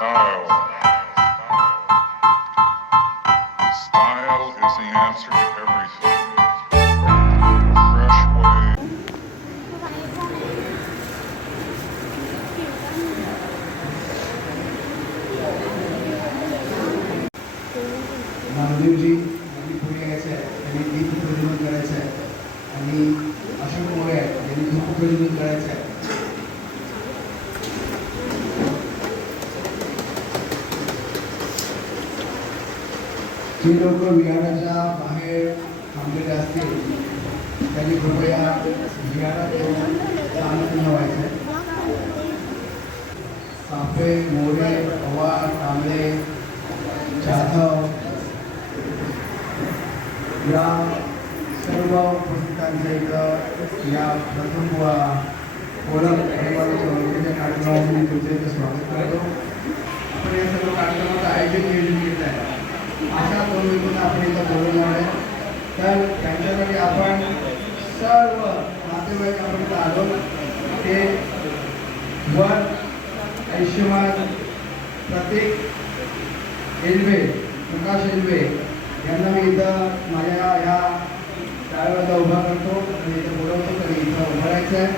Style. Style is the answer to everything. A fresh way. नामदेवजी यांनी पुढे यायचं आहे, त्यांनी दीप प्रज्वलन करायचं आहे आणि अशोक मोरे आहेत यांनी धूप प्रज्वलन करायचं आहे. जे लोक विहाराच्या बाहेर थांबलेले असतील त्यांनी कृपया विहारात येऊन आनंद व्हायचं आहे. सापे, मोरे, पवार, कांबळे, जाधव या सर्व उपस्थितांच्या इथं या प्रथम ओळख परिवाराच्या कार्यक्रमामध्ये मी तुमचं इथं स्वागत करतो. आपण या सर्व कार्यक्रमाचं नियोजन केलं आहे. अशा दोन व्यक्तींना आपण इथं बोलवणार आहे, तर त्यांच्यासाठी आपण सर्व नातेवाईक आपण इथं आलो. ते वर आयुष्यमान प्रतीक एल्वे, प्रकाश एल्वे यांना मी इथं माझ्या ह्या शाळेवरचा उभा करतो आणि इथं बोलवतो. तरी इथं उभं राहायचं आहे.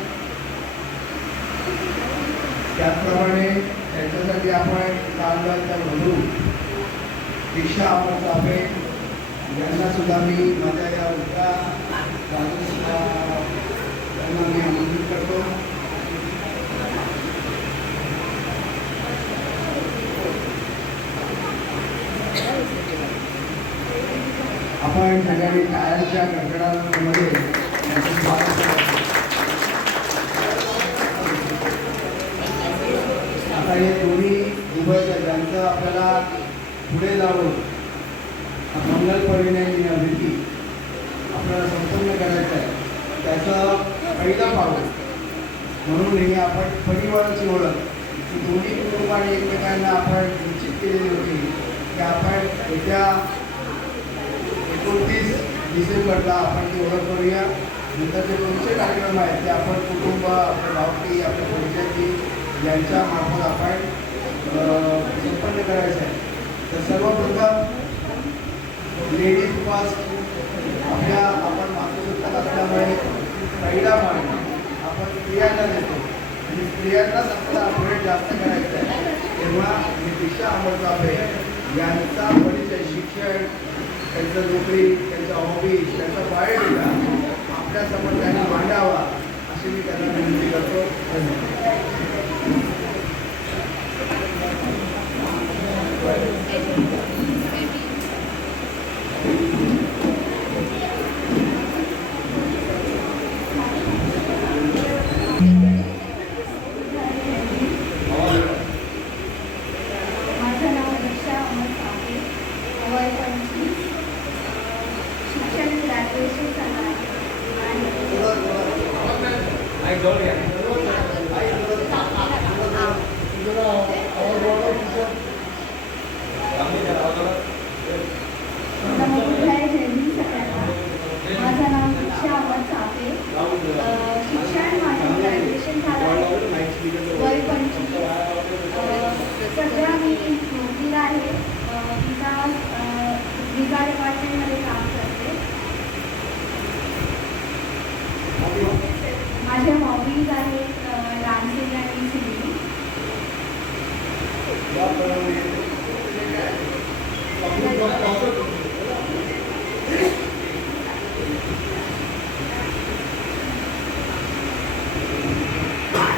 त्याचप्रमाणे त्यांच्यासाठी आपण चाललं तर वधू दीक्षा अमर चाफे यांना सुद्धा मी माझ्या या उद्या त्यांना मी आमंत्रित करतो. आपण सगळ्यांनी टायरच्या कडकडामध्ये त्यांचं स्वागत करतो. आता हे दोन्ही उभय ज्यांचं आपल्याला पुढे जाऊन मंगल परिणय विधी आपल्याला संपन्न करायचं आहे, त्याचं पहिलं पाऊल म्हणून हे आपण परिवाराची ओळख की दोन्ही कुटुंबाने एकमेकांना आपण निश्चित केलेली होती की आपण येत्या 29 डिसेंबरला आपण ती ओळख करूया. नंतर जे पुढचे कार्यक्रम आहेत ते आपण कुटुंब, आपले भावकी, आपल्या परिचयाची यांच्या मार्फत आपण संपन्न करायचं आहे. तर सर्वप्रथम लेडीज फर्स्ट आपण मातृसत्ताक असल्यामुळे पहिला मान आपण स्त्रियांना देतो आणि स्त्रियांनाच आपल्याला अपडेट जास्त करायचं आहे. तेव्हा दीक्षा अमर चाफे यांचा परिचय, शिक्षण, त्यांचं नोकरी, त्यांचा हॉबीज, त्यांचा बायोडेटा आपल्यासमोर त्यांनी मांडावा अशी मी त्यांना विनंती करतो. माझं नाव दीक्षा अमर चाफे, वय 25, शिक्षण ग्रॅज्युएशन झालं माझं नाव दीक्षा अमर चाफे, शिक्षण माझं ग्रॅज्युएशन झालं, वय 25, सध्या मी नोकरीला आहे. विजा डिपार्टमेंटमध्ये काम करते. माझ्या हॉबीज आहेत डान्सिंग आणि सिंगिंग.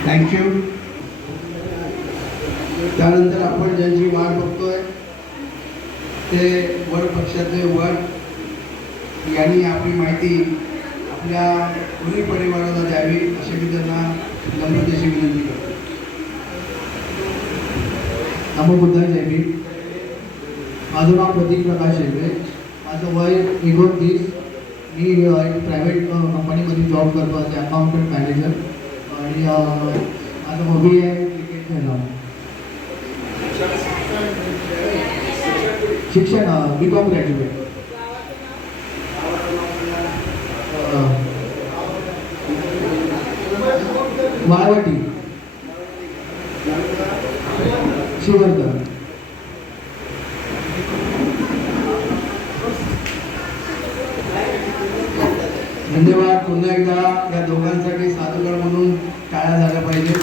थँक्यू. त्यानंतर आपण ज्यांची वाट बघतोय ते वर पक्षाचे वर यांनी आपली माहिती आपल्या दोन्ही परिवाराला द्यावी अशी मी त्यांना नम्रतेची विनंती करतो. नमो बुद्धाय, जय भीम. माझं नाव प्रतीक प्रकाश एल्वे, माझं वय 29. मी एक प्रायव्हेट कंपनीमध्ये जॉब करतो ॲज अकाउंटंट मॅनेजर आणि माझं हॉबी आहे क्रिकेट खेळणं. शिक्षण B.Com ग्रॅज्युएट. वाळवटी. शिवर्धन. धन्यवाद. पुन्हा एकदा या दोघांसाठी सादरकार म्हणून टाळ्या झाल्या पाहिजे.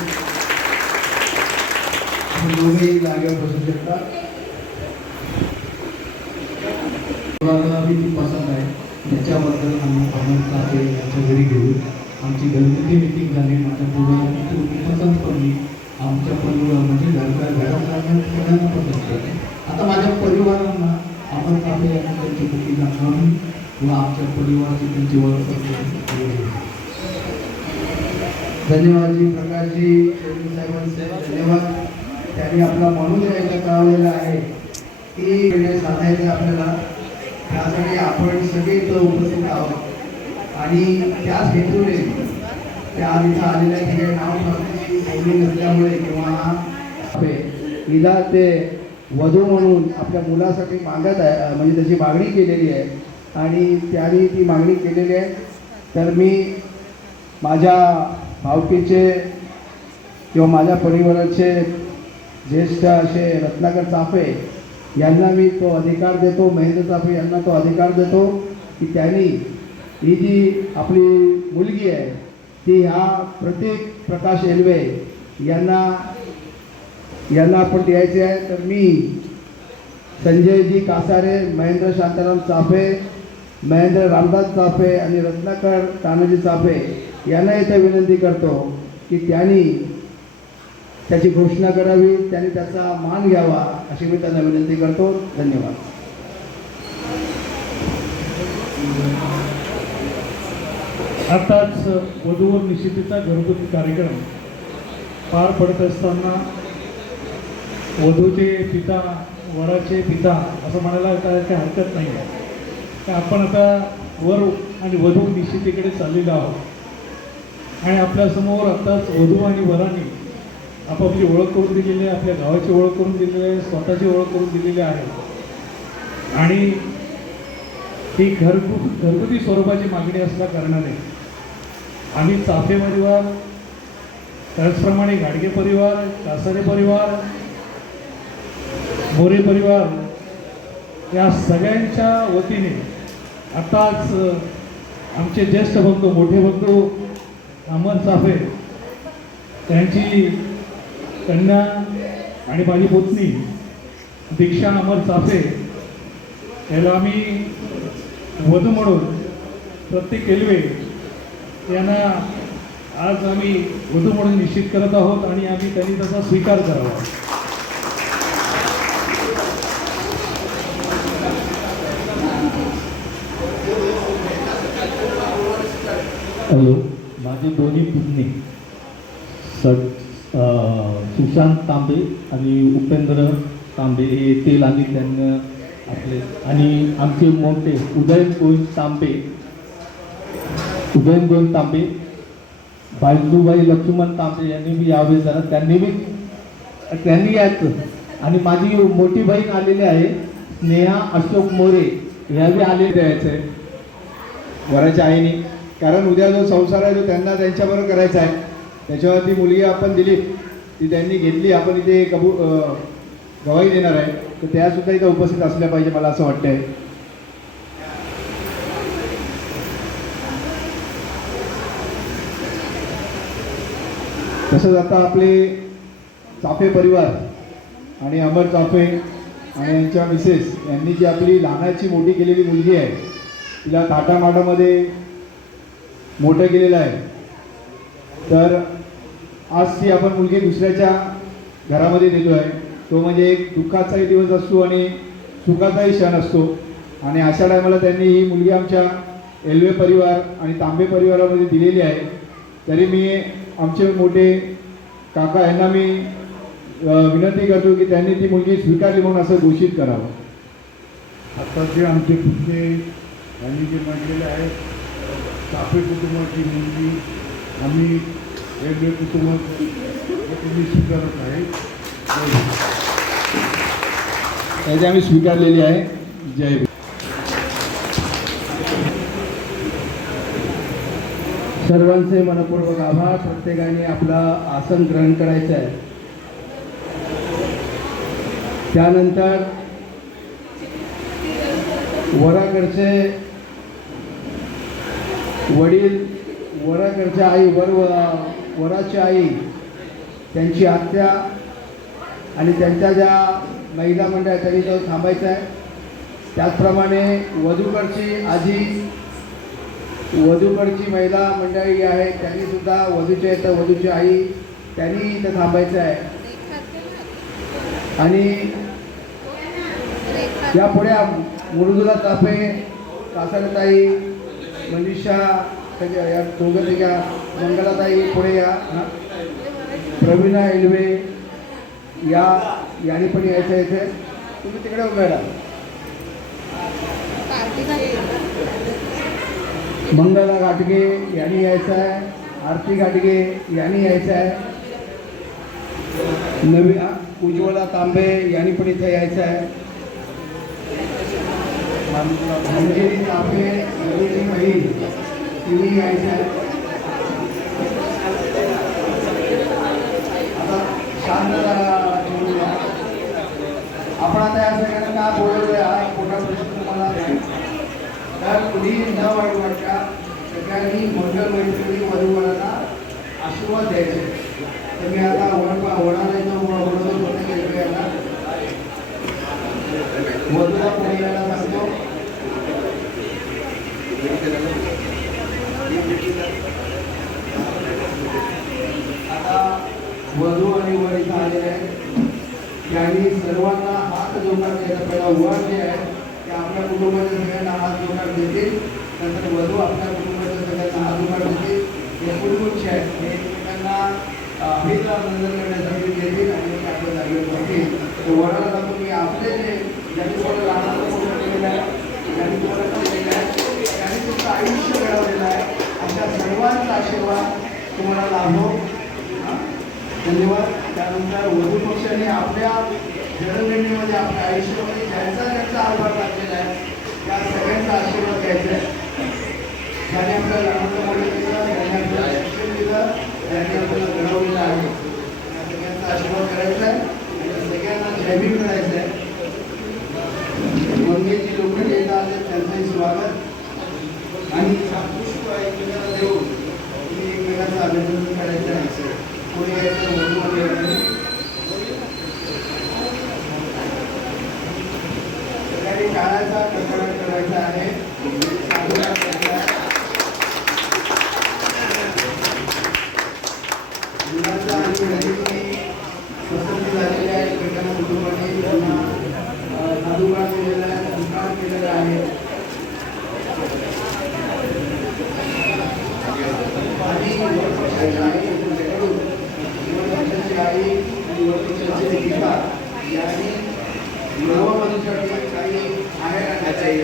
आपण दोघेही जागेवर बसू शकता. मला ती पसंत आहे त्याच्याबद्दल आम्ही आनंद आहे यांच्या घरी घेऊन आमची घरगुती मीटिंग झाली. माझ्या मुलांनी ती पसंत पडली. आमच्या परिवार म्हणजे घरात पसंत पडली. आता माझ्या परिवारांना आपण आपल्या त्यांची बुकिंग दाखवून व आमच्या परिवाराची त्यांची ओळख करून धन्यवादजी. प्रकाशजी साहेबांचे धन्यवाद. त्यांनी आपला म्हणून एकदा कळवलेलं आहे की साधायचं आपल्याला. त्यासाठी आपण सगळे इथं उपस्थित आहोत आणि त्याच हेतूने त्या तिथं आलेल्या तिथे नाव ठरवली नसल्यामुळे किंवा इदा ते वधू म्हणून आपल्या मुलासाठी मागत आहे म्हणजे त्याची मागणी केलेली आहे आणि त्यांनी ती मागणी केलेली आहे. तर मी माझ्या भावकीचे किंवा माझ्या परिवाराचे ज्येष्ठ असे रत्नाकर चाफे यांना मी तो अधिकार देतो, महेंद्र चाफे यांना तो अधिकार देतो की त्यांनी ही जी आपली मुलगी आहे ती ह्या प्रतीक प्रकाश एलवे यांना आपण द्यायचे आहे. तर मी संजयजी कासारे, महेंद्र शांताराम चाफे, महेंद्र रामदास चाफे आणि रत्नाकर तानाजी चाफे यांना इथे विनंती करतो की त्यांनी त्याची घोषणा करावी, त्यांनी त्याचा मान घ्यावा अशी मी त्यांना विनंती करतो. धन्यवाद. आताच वधूवर निश्चितीचा घरगुती कार्यक्रम पार पडत असताना वधूचे पिता, वराचे पिता असं म्हणायला काही हरकत नाही आहे. तर आपण आता वर आणि वधू निश्चितीकडे चाललेलो आहोत आणि आपल्यासमोर आत्ताच वधू आणि वरांनी आपापली ओळख करून दिलेली आहे, आपल्या गावाची ओळख करून दिलेली आहे, स्वतःची ओळख करून दिलेली आहे आणि ही घरगुती स्वरूपाची मागणी असल्या कारणाने आम्ही चाफे परिवार, त्याचप्रमाणे गाडगे परिवार, कासारे परिवार, मोरे परिवार या सगळ्यांच्या वतीने आताच आमचे ज्येष्ठ बंधू, मोठे बंधू अमर चाफे त्यांची कन्या आणि माझी पत्नी दीक्षा अमर चाफे याला आम्ही वधू म्हणून प्रत्येक एल्वे यांना आज आम्ही वधू म्हणून निश्चित करत आहोत आणि आम्ही त्यांनी त्याचा स्वीकार करावा. हॅलो, माझे दोन्ही पुतणे सुशांत तांबे आणि उपेंद्र तांबे हे येतील आणि त्यांना आपले आणि आमचे मोठे उदयन गोविंद तांबे, बायलूबाई लक्ष्मण तांबे यांनी बी यावे जरा, त्यांनी यायचं. आणि माझी मोठी बहीण आलेली आहे स्नेहा अशोक मोरे, ह्या बी आलेले द्यायचं आहे वराच्या आईने. कारण उद्या जो संसार आहे तो त्यांना त्यांच्याबरोबर करायचा आहे. त्याच्यावर ती मुलगी आपण दिली, ती त्यांनी घेतली, आपण इथे गवाही देणार आहे. तर त्यासुद्धा इथं उपस्थित असल्या पाहिजे मला असं वाटतंय. तसंच आता आपले चाफे परिवार आणि अमर चाफे आणि यांच्या मिसेस यांनी जी आपली लहानाची मोठी केलेली मुलगी आहे तिला थाटामाटामध्ये मोठं केलेलं आहे. तर आज ती आपण मुलगी दुसऱ्याच्या घरामध्ये देतो आहे. तो म्हणजे एक दुःखाचाही दिवस असतो आणि सुखाचाही क्षण असतो. आणि अशा टायमाला त्यांनी ही मुलगी आमच्या एल्वे परिवार आणि तांबे परिवारामध्ये दिलेली आहे. तरी मी आमचे मोठे काका यांना मी विनंती करतो की त्यांनी ती मुलगी स्वीकारली म्हणून असं घोषित करावं. आता जे आमचे पुतणे यांनी जे म्हटलेले आहे चाफे कुटुंबाची मुलगी आम्ही वेगळे कुटुंब तुम्ही स्वीकारत आहे, त्याची आम्ही स्वीकारलेली आहे. जय भीम. सर्वांचे मनपूर्वक आभार. प्रत्येकाने आपला आसन ग्रहण करायचं आहे. त्यानंतर वराकडचे वडील, वराकडच्या आई, वराची आई, त्यांची आत्या आणि त्यांच्या ज्या महिला मंडळ त्यांनी तो थांबायचं आहे. त्याचप्रमाणे वधूकडची आजी, वधूकडची महिला मंडळी आहे त्यांनी सुद्धा वधूच्या इथं वधूची आई त्यांनी इथं थांबायचं आहे. आणि या पुढे मृदुला तापे, कासारताई, मनीषा, या दोघं त्या मंगलाताई पुढे या. प्रवीणा एलवे यांनी पण यायचं आहे. इथे तुम्ही तिकडे उभे राहा. मंगला घाटगे यांनी यायचं आहे. आरती घाटगे यांनी यायचं आहे. नवी उज्ज्वला तांबे यांनी पण इथे यायचं आहे. अंजली तांबे यांची बहीण तिने यायचं आहे. आता शांत ठेवूया. आपण आता या सगळ्यांना का बोलवलं हा एक मोठा प्रश्न तुम्हाला आहे. तर कुणी न वाटता सगळ्यांनी मंगल मैत्रिणी वधूवरांना आशीर्वाद द्यायचे. तर मी आता वडाला जो बोलवतो प्रत्येक वेगवेगळ्यांना वधूला पुढे यायला सांगतो. आता वधू आणि वर इथं आलेले आहेत. त्यांनी सर्वांना हात जोडणार द्यायचा. पहिला वर जे आहे ते आपल्या कुटुंबाच्या सगळ्यांना हात जोडणार देतील. नंतर वधू आपल्या कुटुंबाच्या सगळ्यांना हात जोडणार देतील. हे कुटुंबचे आहेत हे एकमेकांना अभिनंदन करण्यासाठी देतील आणि ते आपल्या जागेवर बसतील. तर वडाला जातो मी आपले जे ज्यांनी तुम्हाला लहानाचं पूर्ण केलेलं आहे, ज्यांनी तुम्हाला केलेलं आहे, त्यांनी तुमचं आयुष्य घडवलेलं आहे, अशा सर्वांचा आशीर्वाद तुम्हाला लाभो. धन्यवाद. त्यानंतर वधू पक्षाने आपल्या जडणघडणीमध्ये आपल्या आयुष्यामध्ये ज्यांचा ज्यांचा आभार लागलेला आहे त्या सगळ्यांचा आशीर्वाद घ्यायचा आहे. ज्याने आपल्याला लहानचं मोठं केलं, ज्याने आपल्याला शिक्षण दिलं, ज्याने आपल्याला घडवलेलं आहे, त्या सगळ्यांचा आशीर्वाद करायचा आहे आणि सगळ्यांना जयभीम करायचं आहे. मंगेची लोक जे येतात त्यांचंही स्वागत आणि पुष्प एकमेकांना देऊन तुम्ही एकमेकांचं अभिनंदन करायचं आहे. पुढे यायचं वधू आणि सगळ्यांनी टाळ्याचा कडकडाट करायचा आहे. मुलांचा आणि मुलींची पसंती झालेली आहे. एकमेकांना कुटुंबाने साधुकाळ केलेला आहे, संस्कार केलेला आहे. आणि वरपक्षाच्या आई तुमच्याकडून वरपक्षाची आई आणि वरपक्षाचे पिता यांनी नववधूसाठी काही आहे आणण्याचा आहे.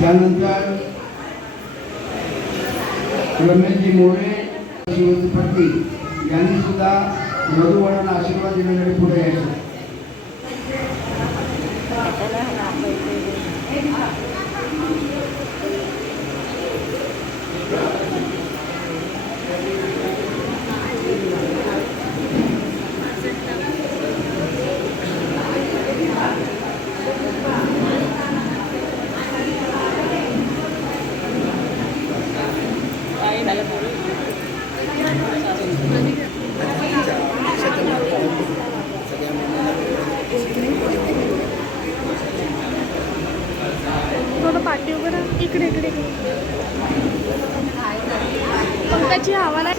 त्यानंतर रमेशजी मोरे शिवपती यांनी सुद्धा वधूवरांना आशीर्वाद देण्यासाठी पुढे यायचं. थोडं पाठी वगैरे इकडे इकडे पंखाची हवा नाही.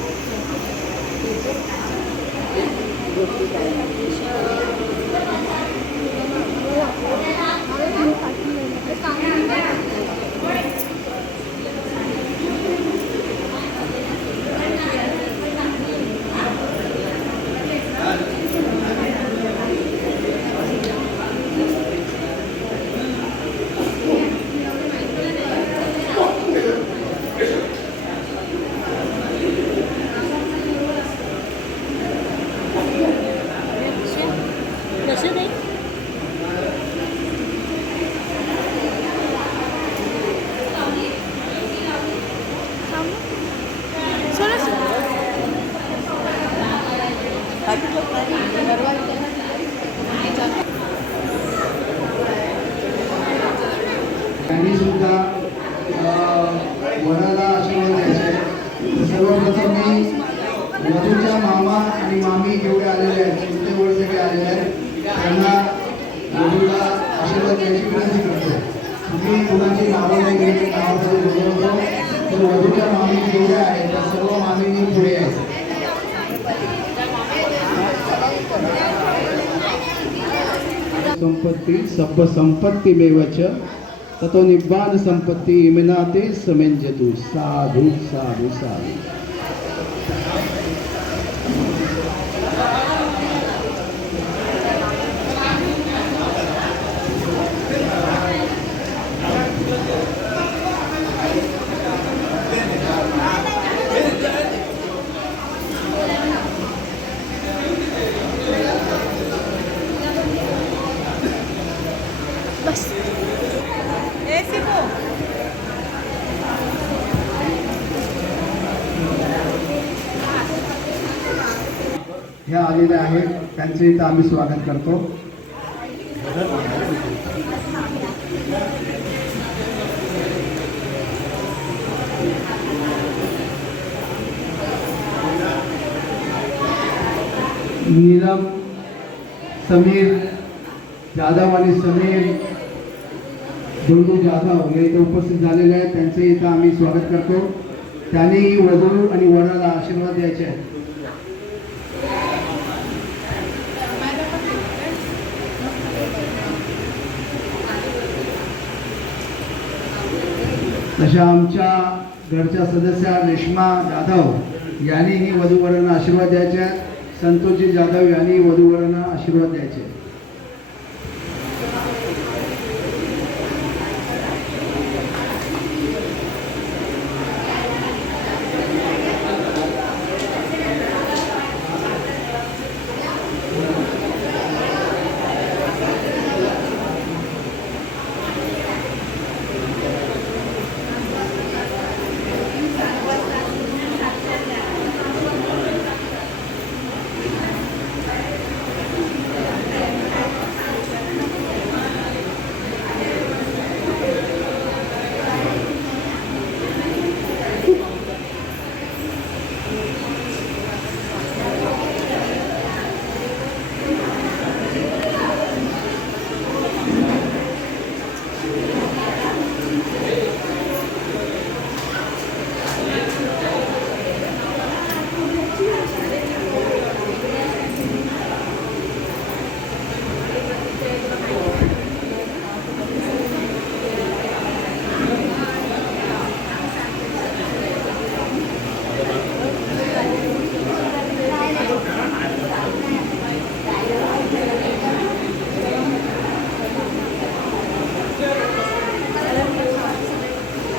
वराला आशीर्वाद द्यायचे. तर सर्वप्रथम मी वधूच्या मामा आणि मामी जेवढे आलेले आहेत, चुलते वर सगळे आलेले आहेत, त्यांना वधूला आशीर्वाद द्यायची विनंती करतो. तुम्ही कुणाची नावं नाही घेतली, नावामध्ये बोलवतो. तर वधूच्या मामी जेवढ्या आहेत त्या सर्व मामींनी पुढे यायचं. संपत्ती सब संपत्ती मेवच ततो निब्बान संपत्ती इमिनाते समेंजतु. साधु साधु साधु. ह्या आलेल्या आहेत, त्यांचे इथं आम्ही स्वागत करतो. नीलम, समीर जाधव आणि समीर धोंडू जाधव हे इथं उपस्थित झालेले आहेत, त्यांचे इथं आम्ही स्वागत करतो. त्यांनी वधू आणि वराला आशीर्वाद द्यायचे आहेत. तशा आमच्या घरच्या सदस्या रेश्मा जाधव यांनीही वधूवरांना आशीर्वाद द्यायचे. संतोषजी जाधव यांनी वधूवरांना आशीर्वाद द्यायचे.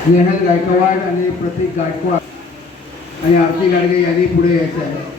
स्नेहल गायकवाड आणि प्रतीक गायकवाड आणि आरती गाडगे यांनी पुढे यायचं आहे.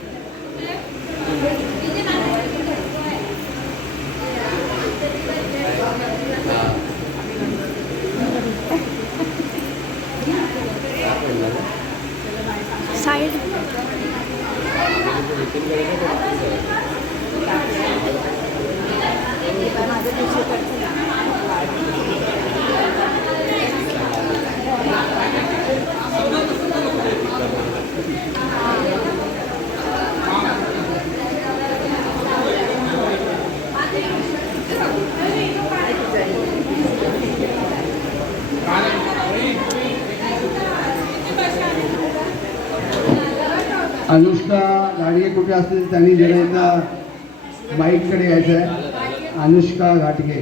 अनुष्का घाटगे कुठे असतील त्यांनी जरा एकदा बाईककडे यायचं आहे. अनुष्का घाटगे.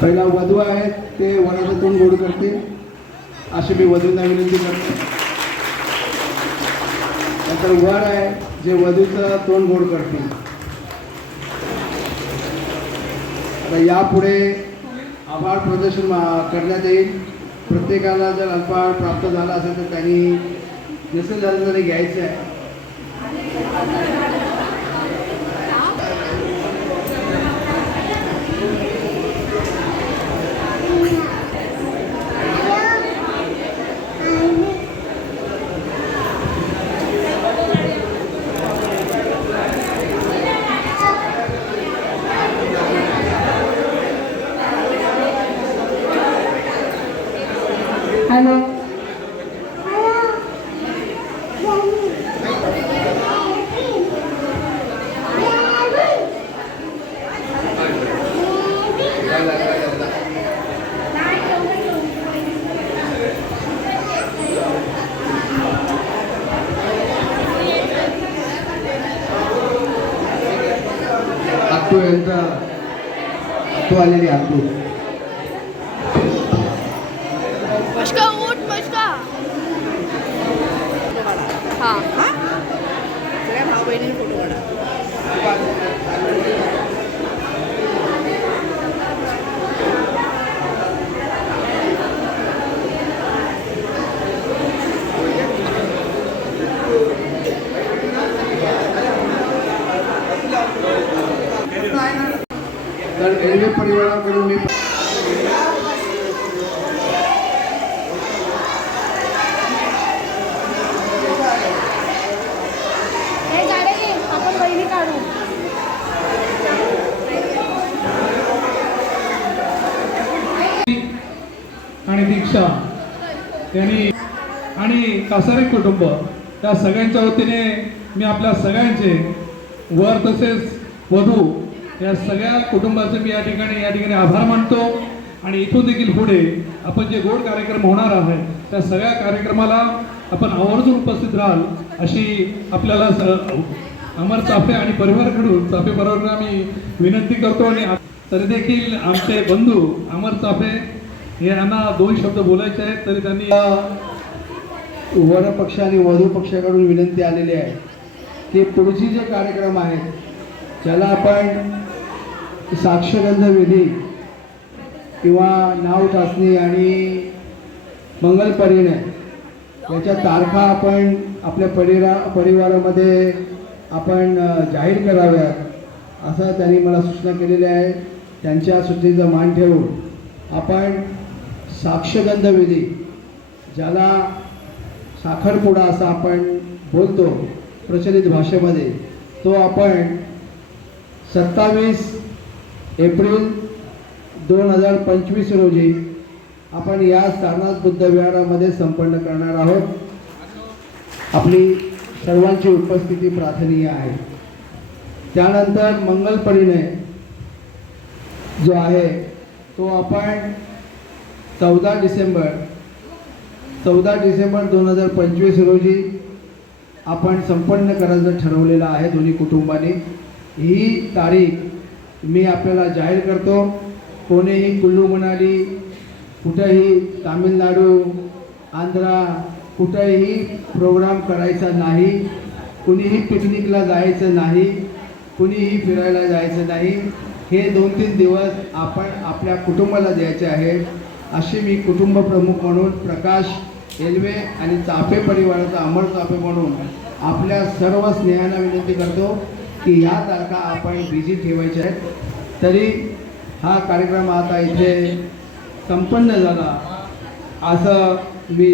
पहिला वधू आहेत ते वराचं तोंड गोड करतील अशी मी वधूंना विनंती करतो. नंतर वर आहे जे वधूचं तोंड गोड करतील. आता यापुढे आभार प्रदर्शन करण्यात येईल. प्रत्येकाला जर अल्पाहार प्राप्त झाला असेल तर त्यांनी जसं झालं तरी घ्यायचं आहे. हॅलो. आत्तू यांचा आत्तू आलेली आत्तू मुश्का उठ मुश्का हाँ सगळ्या भाऊ बहिणींनी फोटो काढा. तर रेल्वे परिवाराकडून मी हे गाडी आपण बहिणी काढू. आणि दीक्षा यांनी आणि कासारे कुटुंब त्या सगळ्यांच्या वतीने मी आपल्या सगळ्यांचे वर तसेच वधू या सगळ्या कुटुंबाचे मी या ठिकाणी आभार मानतो. आणि इथून देखील पुढे आपण जे गोड कार्यक्रम होणार आहे त्या सगळ्या कार्यक्रमाला आपण आवर्जून उपस्थित राहाल अशी आपल्याला अमर चाफे आणि परिवाराकडून चाफे बरोबर आम्ही विनंती करतो. आणि तरी देखील आमचे बंधू अमर चाफे हे यांना 2 शब्द बोलायचे आहेत तरी त्यांनी वर पक्ष आणि वधू पक्षाकडून विनंती आलेली आहे की पुढची जे कार्यक्रम आहेत ज्याला आपण साक्षगंध विधी किंवा नाव टाचणी आणि मंगल परिणय याच्या तारखा आपण आपल्या परिवारामध्ये आपण जाहीर कराव्यात असं त्यांनी मला सूचना केलेली आहे. त्यांच्या सूचनेचा मान ठेवून आपण साक्षगंध विधी ज्याला साखरपुडा असं आपण बोलतो प्रचलित भाषेमध्ये तो आपण 27 एप्रिल 2025 रोजी आपण या सारनाथ बुद्ध विहारामध्ये संपन्न करणार आहोत. आपली सर्वांची उपस्थिती प्रार्थनीय आहे. त्यानंतर मंगल परिणय जो आहे तो आपण 14 डिसेंबर 2025 रोजी आपण संपन्न करायचं ठरवलेलं आहे दोन्ही कुटुंबांनी. ही तारीख मी आपल्याला जाहीर करतो. कोणीही कुल्लू मनाली कुठेही तामिळनाडू आंध्रा कुठेही प्रोग्राम करायचा नाही. कुणीही पिकनिकला जायचं नाही. कुणीही फिरायला जायचं नाही. हे 2-3 दिवस आपण आपल्या कुटुंबाला द्यायचे आहे अशी मी कुटुंब प्रमुख म्हणून प्रकाश एल्वे आणि चाफे परिवाराचा अमर चाफे म्हणून आपल्या सर्व स्नेहांना विनंती करतो की ह्या तारखा आपण बिझी ठेवायच्या आहेत. तरी हा कार्यक्रम आता इथे संपन्न झाला असं मी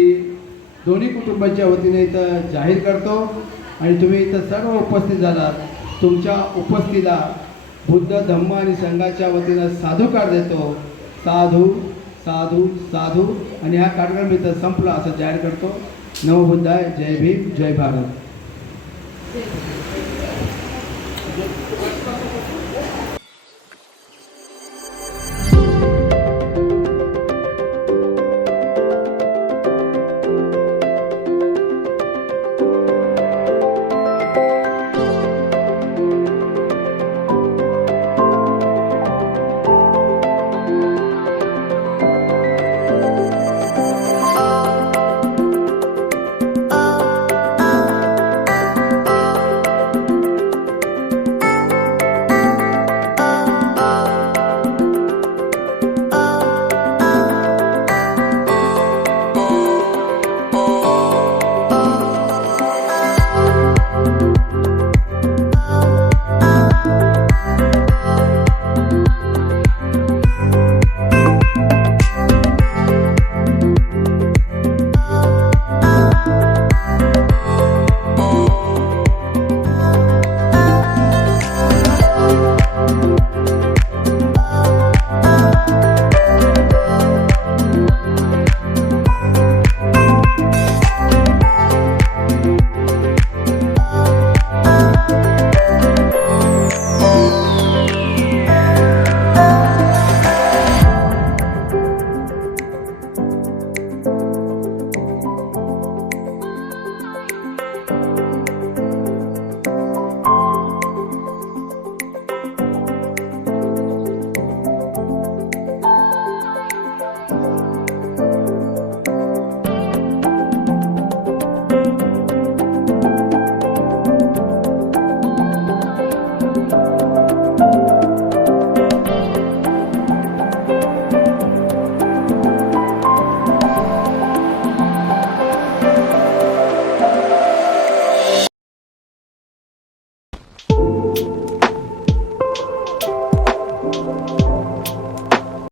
दोन्ही कुटुंबाच्या वतीने इथं जाहीर करतो. आणि तुम्ही इथं सर्व उपस्थित झालात. तुमच्या उपस्थितीला बुद्ध धम्म आणि संघाच्या वतीनं साधुकार देतो. साधू साधू साधू. आणि हा कार्यक्रम इथं संपला असं जाहीर करतो. नमो बुद्धाय. जय भीम. जय भारत.